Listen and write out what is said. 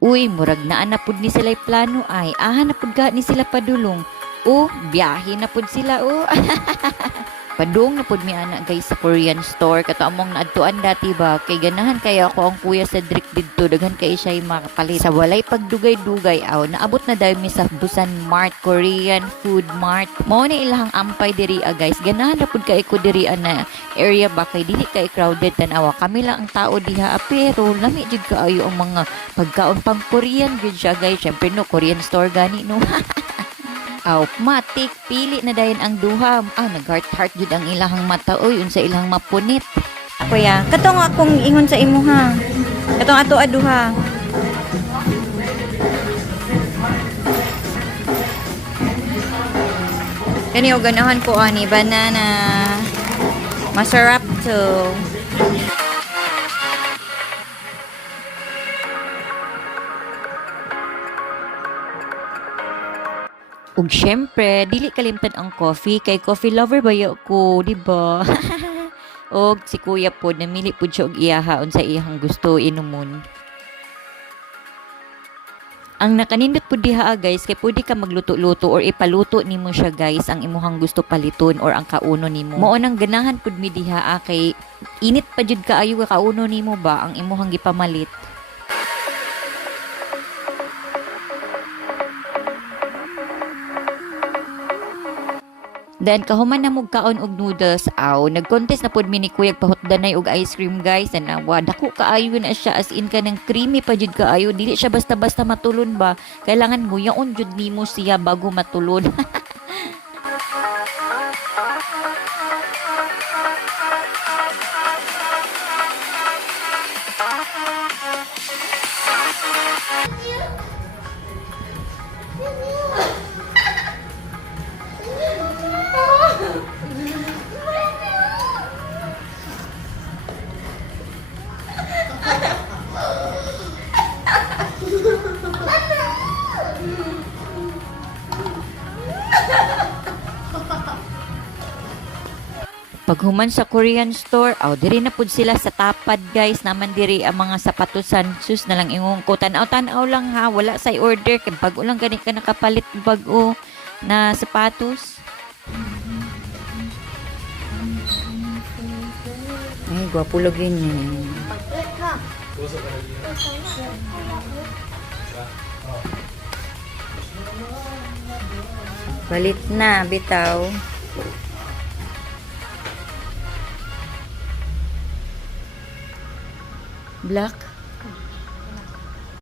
Uy, murag naa na pud ni sila'y plano ay. Aha na pud ga ni sila padulong. O, biyahe na pud sila o. Padung na pud mi ana guys sa Korean store. Kato among naadtuan dati ba. Kay ganahan kaya ako ang kuya sa Drick didto. Daghan kay siya makapalit. Sa walay pagdugay-dugay aw. Naabot na dahil mi sa Busan Mart, Korean Food Mart. Mao ni ilahang ampay diri guys. Ganahan na pud kay ko diri na area ba kay dili kay crowded tanawa. Kami lang ang tao diha pero lami jud kaayo ang mga pagkaon pang Korean gyud siya guys. Syempre no Korean store gani no. Aw, matik, pili na dayon ang duha. Nag-heart-heart jud ang ilahang mata. Uy, unsa ilang mapunit. Kuya, katong akong ingon sa imo ha. Katong ato aduha. Kani o ganahan ko ani banana. Masarap to. Ug syempre, dili kalimtan ang coffee kay coffee lover ba ko, di ba? Og si kuya po namili pud siya og iyahaon sa iyang gusto inumon. Ang nakanindot pud diha guys kay pwede ka magluto-luto or ipaluto nimo siya guys ang imuhang gusto paliton or ang kauno nimo. Mao nang ganahan pud mi diha kay init pa jud kaayo ka kauno nimo ba ang imuhang gipamalit. Then kahuman na kaon og noodles nag-contest na pod mi ni kuya pahutdanay og ice cream guys na dako kaayo na siya as in kanang creamy pa jud kaayo dili siya basta-basta matulon ba kailangan nguyaon jud nimo siya bago matulon. Paghuman sa Korean store, diri na pud sila sa tapad guys, naman diri ang mga sapatosan. Sus na lang ingong ko tanaw-tanaw lang ha, wala say order kay bag-o lang gani ka nakapalit bag-o na sapatos. Ay, gwapo lagi niya. Balit na, bitaw. Black.